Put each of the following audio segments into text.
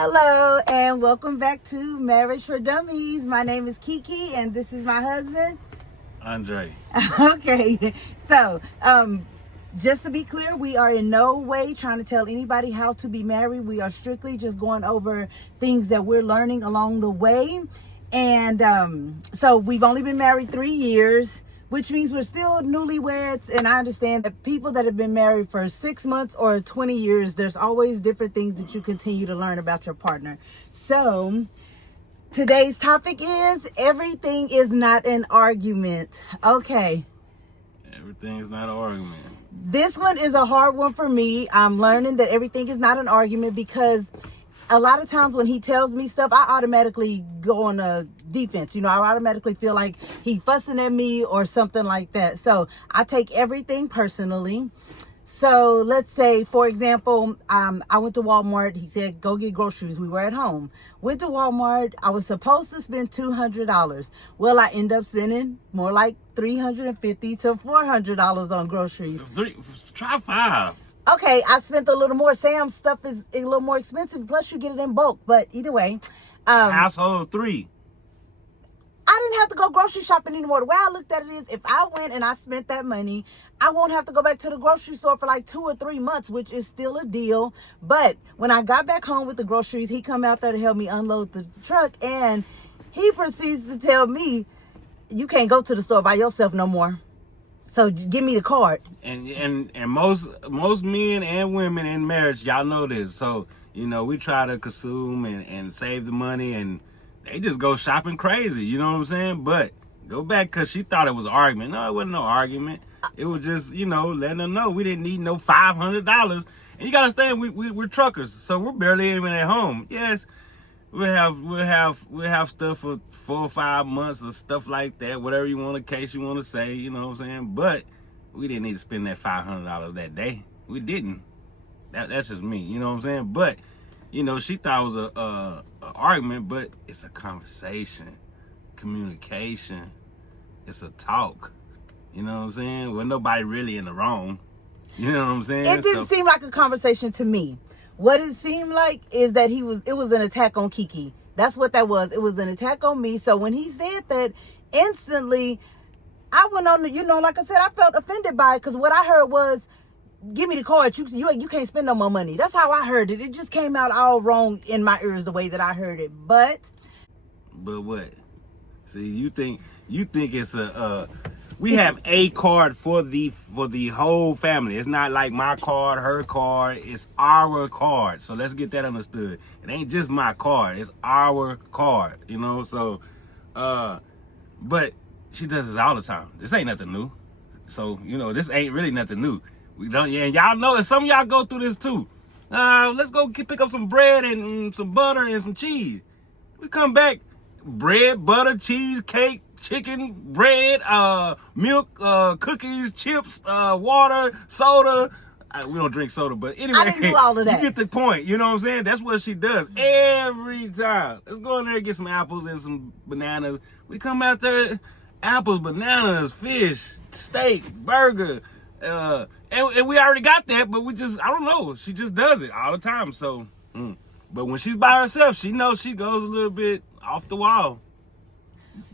Hello and welcome back to Marriage for Dummies. My name is Kiki and this is my husband, Andre. Okay, so just to be clear, we are in no way trying to tell anybody how to be married. We are strictly just going over things that we're learning along the way. And so we've only been married 3 years, which means we're still newlyweds. And I understand that people that have been married for 6 months or 20 years, there's always different things that you continue to learn about your partner. So today's topic is everything is not an argument. Okay. Everything is not an argument. This one is a hard one for me. I'm learning that everything is not an argument because a lot of times when he tells me stuff, I automatically go on a defense. I automatically feel like he fussing at me or something like that. So I take everything personally. So let's say, for example, I went to Walmart. He said, go get groceries. We were at home. Went to Walmart. I was supposed to spend $200. Well, I end up spending more like $350 to $400 on groceries. Try 5. Okay, I spent a little more. Sam's stuff is a little more expensive. Plus, you get it in bulk. But either way, household of 3. I didn't have to go grocery shopping anymore. The way I looked at it is, if I went and I spent that money, I won't have to go back to the grocery store for like 2 or 3 months, which is still a deal. But when I got back home with the groceries, he come out there to help me unload the truck, and he proceeds to tell me, "You can't go to the store by yourself no more. So give me the card." And most men and women in marriage, y'all know this. So, we try to consume and save the money, and they just go shopping crazy. You know what I'm saying? But go back, because she thought it was an argument. No, it wasn't no argument. It was just, letting them know we didn't need no $500. And you got to understand, we're truckers, so we're barely even at home. Yes, we'll have stuff for 4 or 5 months or stuff like that, whatever you want, in case you want to say, you know what I'm saying? But we didn't need to spend that $500 that day. We didn't. That's just me, you know what I'm saying? But, she thought it was a argument, but it's a conversation, communication. It's a talk. You know what I'm saying? Well, nobody really in the wrong. You know what I'm saying? It didn't seem like a conversation to me. What it seemed like is that it was an attack on Kiki. That's what that was. It was an attack on me. So when he said that, instantly, I went on, like I said, I felt offended by it, because what I heard was, give me the card. You can't spend no more money. That's how I heard it. It just came out all wrong in my ears the way that I heard it. But what? See, you think it's we have a card for the whole family. It's not like my card, her card. It's our card. So let's get that understood. It ain't just my card. It's our card. So, but she does this all the time. This ain't nothing new. So, this ain't really nothing new. We don't, and y'all know that some of y'all go through this too. Let's go pick up some bread and some butter and some cheese. We come back, bread, butter, cheese, cake, chicken, bread, milk, cookies, chips, water, soda. We don't drink soda, but anyway. I didn't do all of that. You get the point. You know what I'm saying? That's what she does every time. Let's go in there and get some apples and some bananas. We come out there, apples, bananas, fish, steak, burger, and we already got that, but I don't know. She just does it all the time. So, but when she's by herself, she knows she goes a little bit off the wall.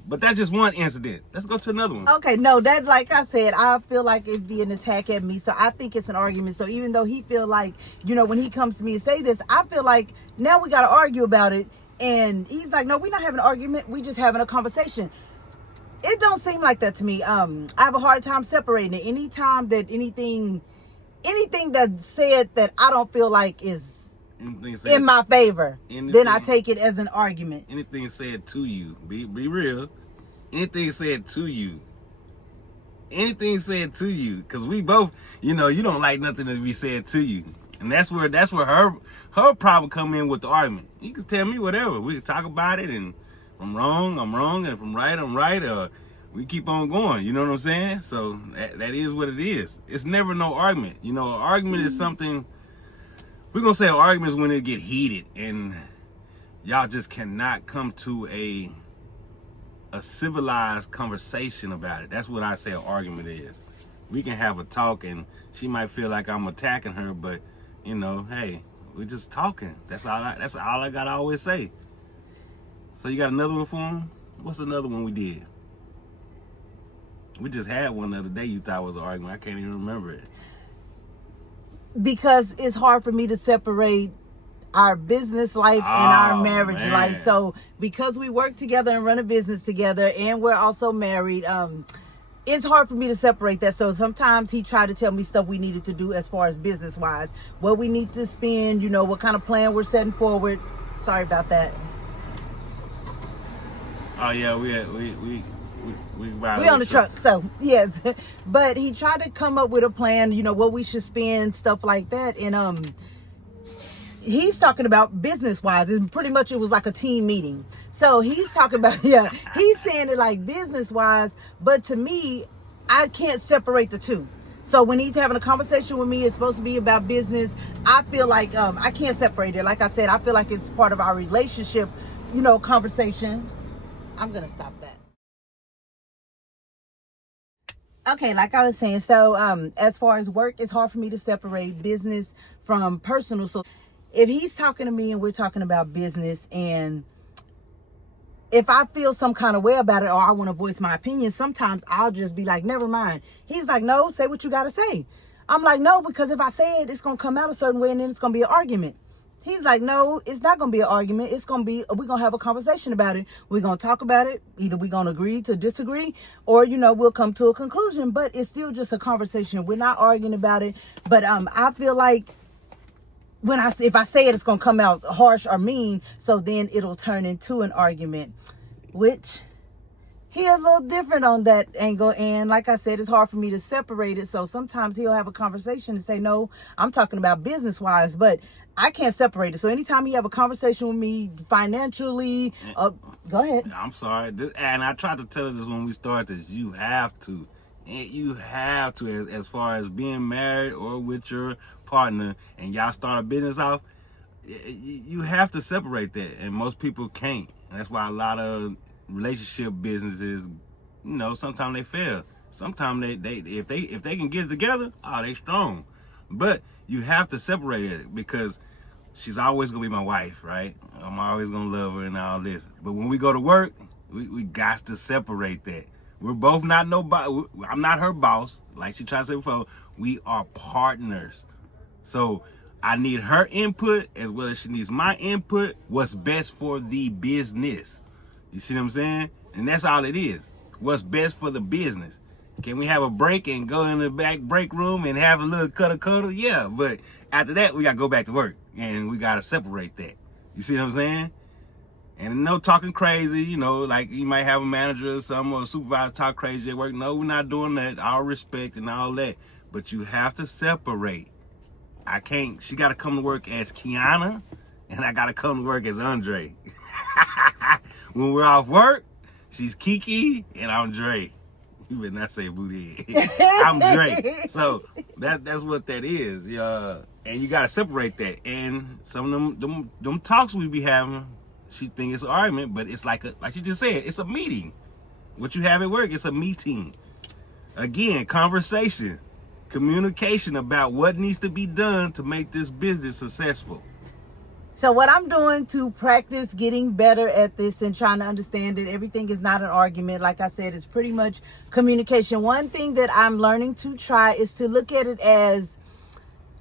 But that's just one incident. Let's go to another one. okay, no, that, like I said, I feel like it'd be an attack at me. So I think it's an argument. So even though he feel like, when he comes to me and say this, I feel like now we got to argue about it. And he's like, no, we're not having an argument. We just having a conversation. It don't seem like that to me. I have a hard time separating it. Anytime that anything that's said that I don't feel like is in my favor, then I take it as an argument. Anything said to you, be real. Anything said to you, because we both, you don't like nothing to be said to you, and that's where her problem come in with the argument. You can tell me whatever. We can talk about it, and if I'm wrong, and if I'm right, I'm right. We keep on going. You know what I'm saying? So that is what it is. It's never no argument. An argument is something. We're going to say arguments when they get heated and y'all just cannot come to a civilized conversation about it. That's what I say an argument is. We can have a talk and she might feel like I'm attacking her, but, hey, we're just talking. That's all I gotta always say. So you got another one for him? What's another one we did? We just had one the other day you thought was an argument. I can't even remember it. Because it's hard for me to separate our business life and our marriage life. So because we work together and run a business together and we're also married, it's hard for me to separate that. So sometimes he tried to tell me stuff we needed to do as far as business wise, what we need to spend, you know, what kind of plan we're setting forward. Sorry about that. Oh yeah, we on the truck, so yes. But he tried to come up with a plan, you know, what we should spend, stuff like that. And he's talking about business wise. It's pretty much, it was like a team meeting. So he's talking about, he's saying it like business wise, but to me, I can't separate the two. So when he's having a conversation with me, it's supposed to be about business. I feel like I can't separate it. Like I said, I feel like it's part of our relationship, you know, conversation. I'm gonna stop that. Okay, like I was saying, so as far as work, it's hard for me to separate business from personal. So if he's talking to me and we're talking about business, and if I feel some kind of way about it or I want to voice my opinion, sometimes I'll just be like, never mind. He's like, no, say what you got to say. I'm like, no, because if I say it, it's going to come out a certain way and then it's going to be an argument. He's like, no, it's not going to be an argument. It's going to be, we're going to have a conversation about it. We're going to talk about it. Either we're going to agree to disagree, or, you know, we'll come to a conclusion, but it's still just a conversation. We're not arguing about it. But I feel like if I say it, it's going to come out harsh or mean. So then it'll turn into an argument, which he is a little different on that angle. And like I said, it's hard for me to separate it. So sometimes he'll have a conversation and say, no, I'm talking about business wise, but I can't separate it. So anytime he have a conversation with me financially, go ahead. I'm sorry. And I tried to tell her this when we started this. You have to. As far as being married or with your partner and y'all start a business off, you have to separate that. And most people can't. And that's why a lot of relationship businesses, you know, sometimes they fail. Sometimes if they can get it together, they strong. But you have to separate it, because she's always gonna be my wife, right? I'm always gonna love her and all this. But when we go to work, we got to separate that. We're both not nobody. I'm not her boss, like she tried to say before. We are partners. So I need her input as well as she needs my input. What's best for the business? You see what I'm saying? And that's all it is. What's best for the business? Can we have a break and go in the back break room and have a little cuddle? Yeah, but after that, we got to go back to work, and we got to separate that. You see what I'm saying? And no talking crazy, you know, like you might have a manager or something or a supervisor talk crazy at work. No, we're not doing that. All respect and all that. But you have to separate. She got to come to work as Kiana, and I got to come to work as Andre. When we're off work, she's Kiki, and I'm Dre. You better not say booty. I'm Drake. So that's what that is. And you gotta separate that. And some of them talks we be having, she think it's an argument, but it's like you just said, it's a meeting. What you have at work, it's a meeting. Again, conversation, communication about what needs to be done to make this business successful. So what I'm doing to practice getting better at this and trying to understand that everything is not an argument, like I said, it's pretty much communication. One thing that I'm learning to try is to look at it as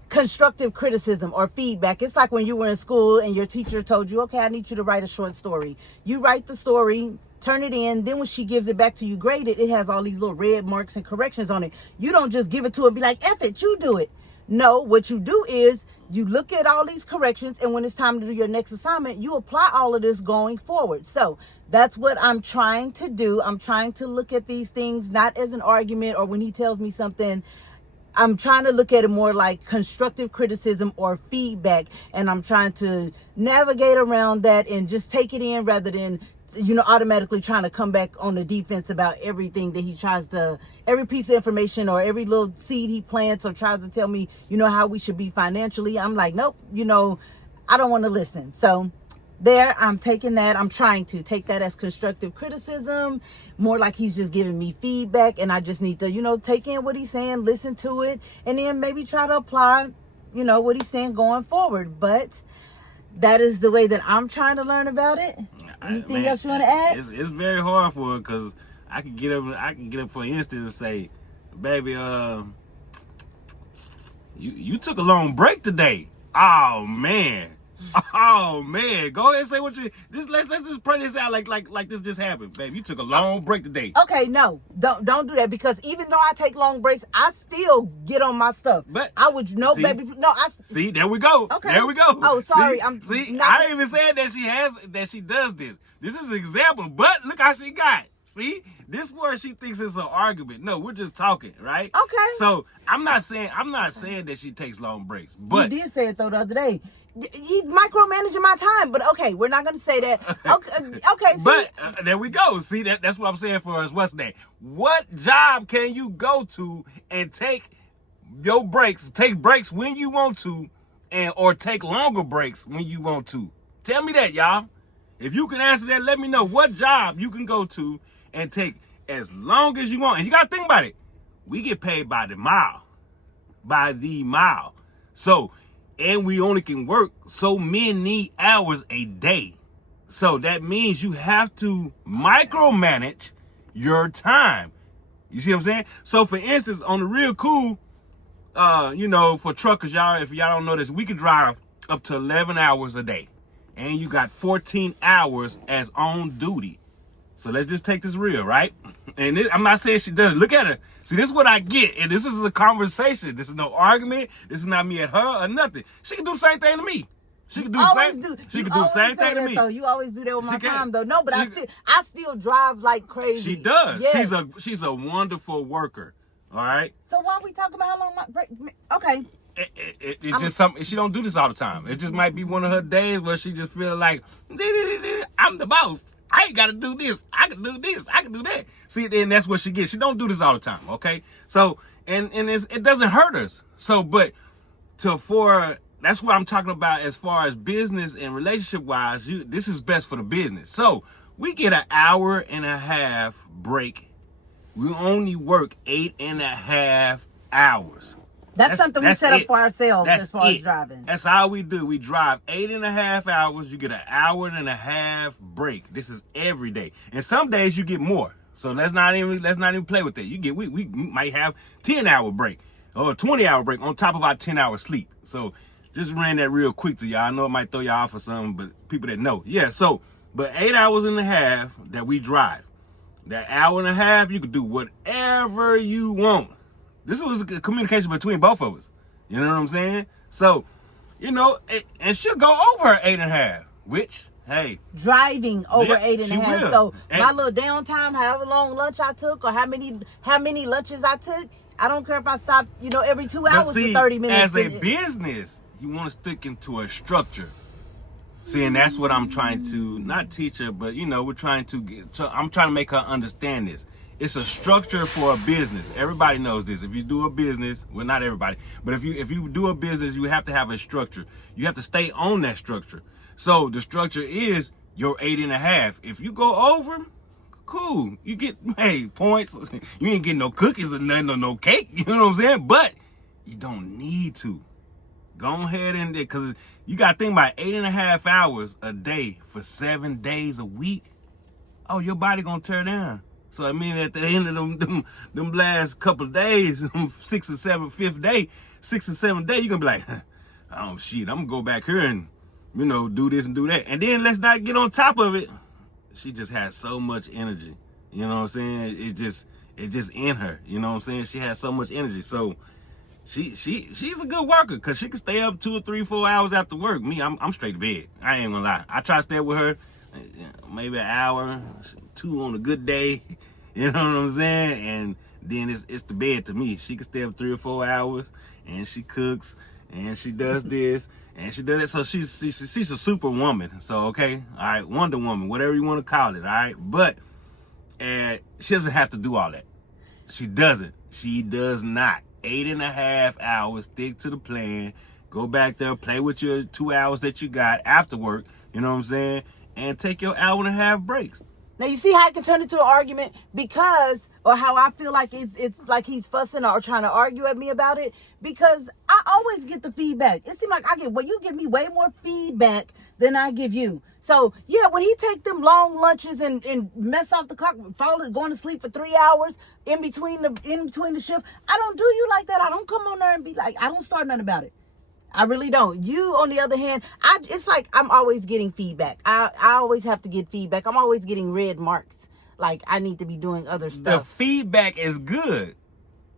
constructive criticism or feedback. It's like when you were in school and your teacher told you, okay, I need you to write a short story. You write the story, turn it in, then when she gives it back to you graded, it has all these little red marks and corrections on it. You don't just give it to her and be like, F it, you do it. No, what you do is you look at all these corrections, and when it's time to do your next assignment, you apply all of this going forward. So that's what I'm trying to do. I'm trying to look at these things not as an argument, or when he tells me something, I'm trying to look at it more like constructive criticism or feedback. And I'm trying to navigate around that and just take it in rather than, automatically trying to come back on the defense about everything that he tries to, every piece of information or every little seed he plants or tries to tell me, how we should be financially. I'm like, nope, I don't want to listen. So there, I'm taking that. I'm trying to take that as constructive criticism, more like he's just giving me feedback, and I just need to, take in what he's saying, listen to it, and then maybe try to apply what he's saying going forward. But that is the way that I'm trying to learn about it. Anything else you want to add? It's very hard for her because I can get up for instance and say, baby, you took a long break today. Oh man. Oh man, go ahead and say what you. Let's just pray this out like this just happened, baby. You took a long break today. Okay, no, don't do that, because even though I take long breaks, I still get on my stuff. But I would baby. No, see. There we go. Okay. There we go. Oh, sorry. I ain't even said that she does this. This is an example. But look how she got. See, this word she thinks is an argument. No, we're just talking, right? Okay. So I'm not saying that she takes long breaks, but you did say it though the other day. He's micromanaging my time, but okay, we're not going to say that. Okay, see? But there we go. See, that's what I'm saying for us. What's that? What job can you go to and take your breaks, take breaks when you want to, or take longer breaks when you want to? Tell me that, y'all. If you can answer that, let me know what job you can go to and take as long as you want. And you got to think about it. We get paid by the mile. So, and we only can work so many hours a day. So that means you have to micromanage your time. You see what I'm saying? So for instance, on the real cool, for truckers, y'all, if y'all don't know this, we can drive up to 11 hours a day. And you got 14 hours as on duty. So let's just take this real, right? And I'm not saying she doesn't. Look at her. See, this is what I get. And this is a conversation. This is no argument. This is not me at her or nothing. She can do the same thing to me. She can do the same thing to me. So you always do that with my time, though. No, but I still drive like crazy. She does. Yes. She's a wonderful worker. All right. So why are we talking about how long my break? Okay. It's just something. She don't do this all the time. It just might be one of her days where she just feel like I'm the boss. I ain't got to do this. I can do this. I can do that. See, then that's what she gets. She don't do this all the time, okay? So, and it doesn't hurt us. So, but that's what I'm talking about as far as business and relationship-wise. This is best for the business. So, we get an hour and a half break. We only work 8.5 hours. That's something we set up for ourselves as far as driving. That's all we do. We drive 8.5 hours. You get an hour and a half break. This is every day. And some days you get more. So let's not even play with that. We might have 10-hour break or a 20-hour break on top of our 10-hour sleep. So just ran that real quick to y'all. I know it might throw y'all off for some, but people that know. Yeah, so but 8 hours and a half that we drive. That hour and a half, you can do whatever you want. This was a communication between both of us. You know what I'm saying? So, and she'll go over 8.5, which, hey. Driving over 8.5. Will. So my little downtime, however long lunch I took or how many lunches I took, I don't care if I stopped, every 2 hours for 30 minutes. As a business, you want to stick into a structure. See, and that's what I'm trying to, not teach her, but, I'm trying to make her understand this. It's a structure for a business. Everybody knows this. If you do a business, well, not everybody, but if you do a business, you have to have a structure. You have to stay on that structure. So the structure is your 8.5. If you go over, cool. You get, points. You ain't getting no cookies or nothing or no cake. You know what I'm saying? But you don't need to. Go ahead and, because you got to think about 8.5 hours a day for 7 days a week. Oh, your body going to tear down. So, I mean, at the end of them last couple of days, 6th or 7th, 5th day, 6th or 7th day, you're going to be like, oh, shit, I'm going to go back here and, do this and do that. And then let's not get on top of it. She just has so much energy. You know what I'm saying? It just in her. You know what I'm saying? She has so much energy. So, she's a good worker because she can stay up 2 or 3, 4 hours after work. Me, I'm straight to bed. I ain't going to lie. I try to stay with her maybe an hour, 2 on a good day. You know what I'm saying? And then it's the bed to me. She can stay up 3 or 4 hours, and she cooks, and she does this, and she does that. So she's a super woman. So, okay, all right, Wonder Woman, whatever you want to call it, all right? But she doesn't have to do all that. She doesn't. She does not. 8.5 hours, stick to the plan, go back there, play with your 2 hours that you got after work, you know what I'm saying? And take your hour and a half breaks. Now, you see how it can turn into an argument? Because or how I feel like it's like he's fussing or trying to argue at me about it, because I always get the feedback. It seems like you give me way more feedback than I give you. So yeah, when he take them long lunches and mess off the clock, going to sleep for 3 hours in between the shift, I don't do you like that. I don't come on there and be like, I don't start nothing about it. I really don't. You, on the other hand, it's like I'm always getting feedback. I always have to get feedback. I'm always getting red marks. Like I need to be doing other stuff. The feedback is good.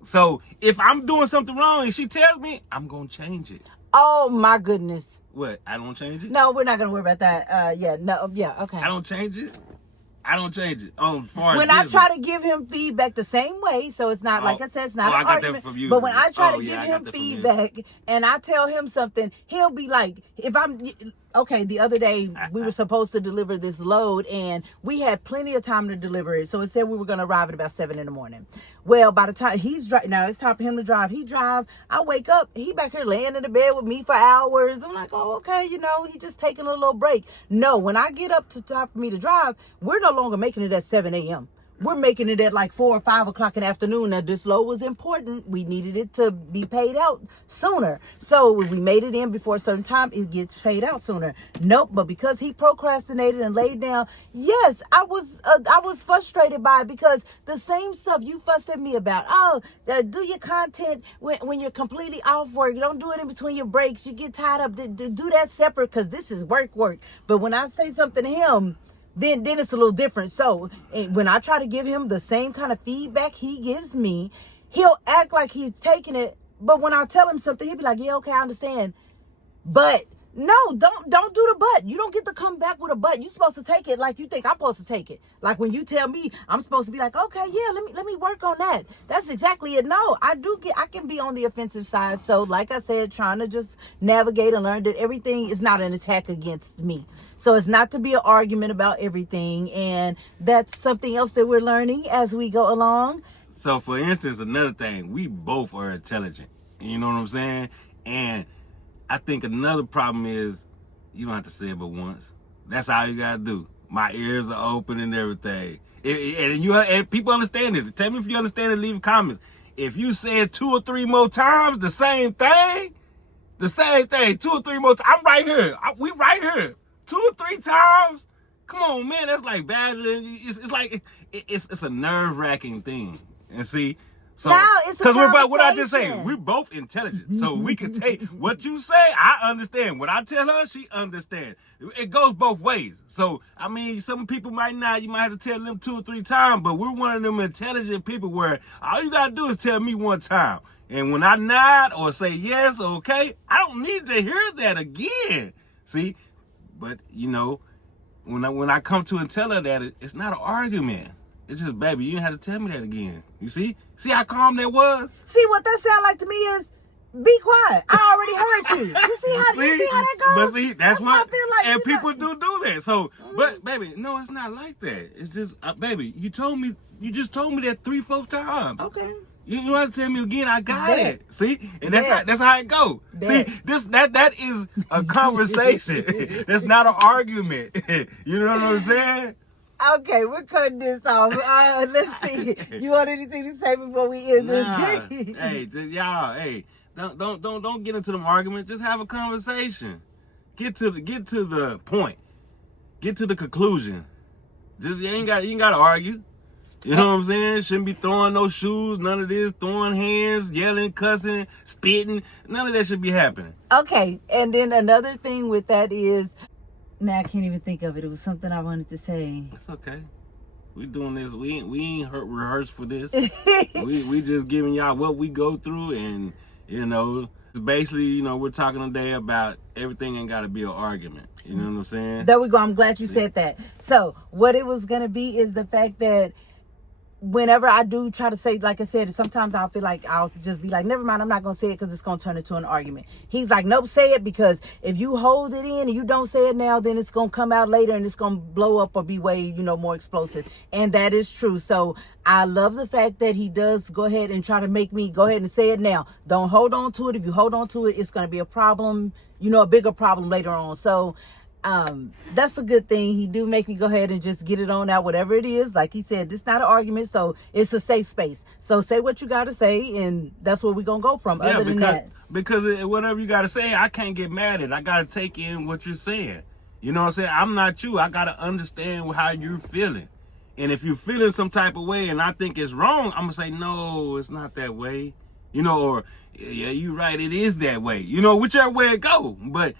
So if I'm doing something wrong and she tells me, I'm going to change it. Oh my goodness. What? I don't change it? No, we're not going to worry about that. Okay. I don't change it? I don't change it. Oh, as far as when I try to give him feedback the same way, so it's not like I said, it's not an argument. But when I try to give him feedback and I tell him something, he'll be like, the other day we were supposed to deliver this load and we had plenty of time to deliver it. So it said we were going to arrive at about 7 a.m. Well, by the time he's driving, now it's time for him to drive. He drive. I wake up. He back here laying in the bed with me for hours. I'm like, oh, okay, he just taking a little break. No, when I get up to time for me to drive, we're no longer making it at 7 a.m. We're making it at like 4 or 5 o'clock in the afternoon. Now, this load was important. We needed it to be paid out sooner. So we made it in before a certain time, it gets paid out sooner. Nope. But because he procrastinated and laid down, yes, I was frustrated by it, because the same stuff you fussed at me about. Do your content when you're completely off work. You don't do it in between your breaks. You get tied up. Do that separate, because this is work. But when I say something to him, then it's a little different. So when I try to give him the same kind of feedback he gives me, he'll act like he's taking it. But when I tell him something, he'll be like, yeah, okay, I understand. But no, don't do the but. You don't get to come back with a but. You're supposed to take it like you think I'm supposed to take it. Like when you tell me, I'm supposed to be like, okay, yeah, let me work on that. That's exactly it. No, I can be on the offensive side. So like I said, trying to just navigate and learn that everything is not an attack against me. So it's not to be an argument about everything. And that's something else that we're learning as we go along. So for instance, another thing, we both are intelligent. You know what I'm saying? And I think another problem is you don't have to say it but once. That's all you gotta do. My ears are open and everything. And people understand this. Tell me if you understand it. Leave comments. If you say it 2 or 3 more times, the same thing, 2 or 3 more times. I'm right here. We right here. 2 or 3 times. Come on, man. That's like bad. It's like it's a nerve-wracking thing. And see. So, because what I just say, we're both intelligent, so we can take what you say. I understand. What I tell her, she understands. It goes both ways. So, I mean, some people might not. You might have to tell them 2 or 3 times, but we're one of them intelligent people where all you gotta do is tell me one time, and when I nod or say yes or okay, I don't need to hear that again. See, but when I come to and tell her that it's not an argument. It's just, baby, you didn't have to tell me that again. You see? See how calm that was? See, what that sound like to me is, be quiet. I already heard you. You see how that goes? But see, that's what I feel like. And people do that. So, but, baby, no, it's not like that. It's just, baby, you just told me that 3-4 times. Okay. You don't have to tell me again. I got it. See? And that's how it go. See, that is a conversation. That's not an argument. You know what I'm saying? Okay, we're cutting this off. Let's see. You want anything to say before we end this? Hey, y'all. Hey, don't get into them arguments. Just have a conversation. Get to the point. Get to the conclusion. Just you ain't got to argue. You know what I'm saying? Shouldn't be throwing no shoes. None of this. Throwing hands, yelling, cussing, spitting. None of that should be happening. Okay, and then another thing with that is. Now I can't even think of it. It was something I wanted to say. It's okay. We doing this. We ain't rehearsed for this. we just giving y'all what we go through, and basically, we're talking today about everything ain't got to be an argument. You know what I'm saying? There we go. I'm glad you said that. So what it was gonna be is the fact that whenever I do try to say, like I said, sometimes I'll feel like I'll just be like, never mind, I'm not going to say it because it's going to turn into an argument. He's like, nope, say it, because if you hold it in and you don't say it now, then it's going to come out later and it's going to blow up or be way, more explosive. And that is true. So I love the fact that he does go ahead and try to make me go ahead and say it now. Don't hold on to it. If you hold on to it, it's going to be a problem, a bigger problem later on. So that's a good thing. He do make me go ahead and just get it on out, whatever it is. Like he said, this not an argument, so it's a safe space. So say what you got to say, and that's where we're going to go from. Yeah, other than that. Because whatever you got to say, I can't get mad at it. I got to take in what you're saying. You know what I'm saying? I'm not you. I got to understand how you're feeling. And if you're feeling some type of way and I think it's wrong, I'm going to say, no, it's not that way. You know, or, yeah, you're right, it is that way. You know, whichever way it go. But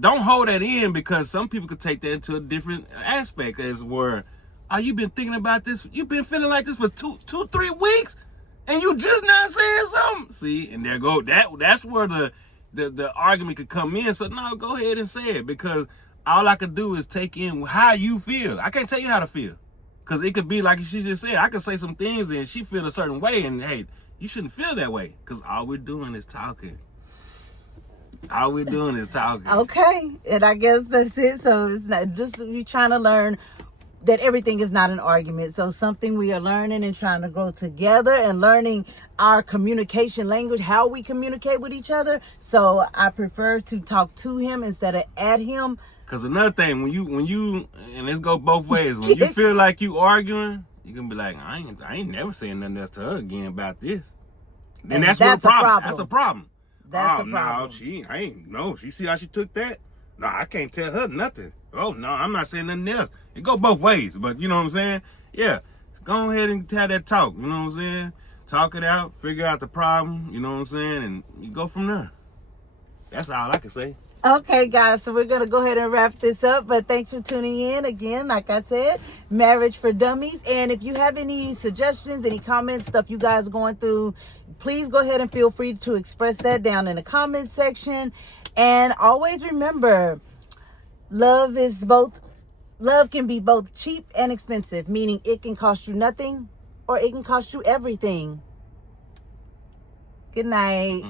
don't hold that in, because some people could take that into a different aspect, as where, oh, you've been thinking about this, you've been feeling like this for 3 weeks, and you just not saying something. See, and there go that's where the argument could come in. So no, go ahead and say it, because all I could do is take in how you feel. I can't tell you how to feel, because it could be like she just said. I could say some things and she feel a certain way, and hey, you shouldn't feel that way, because all we're doing is talking. All we're doing is talking. Okay, and I guess that's it. So it's not just we trying to learn that everything is not an argument. So something we are learning and trying to grow together, and learning our communication language, how we communicate with each other. So I prefer to talk to him instead of at him. Because another thing, when you and let's go both ways. When you feel like you arguing, you can be like, I ain't never saying nothing else to her again about this. And that's a problem. That's a problem. That's a problem. No, she see how she took that? No, I can't tell her nothing. Oh, no, I'm not saying nothing else. It go both ways, but you know what I'm saying? Yeah, go ahead and have that talk, you know what I'm saying? Talk it out, figure out the problem, you know what I'm saying? And you go from there. That's all I can say. Okay, guys, so we're going to go ahead and wrap this up. But thanks for tuning in. Again, like I said, Marriage for Dummies. And if you have any suggestions, any comments, stuff you guys are going through, please go ahead and feel free to express that down in the comments section. And always remember, love can be both cheap and expensive, meaning it can cost you nothing or it can cost you everything. Good night.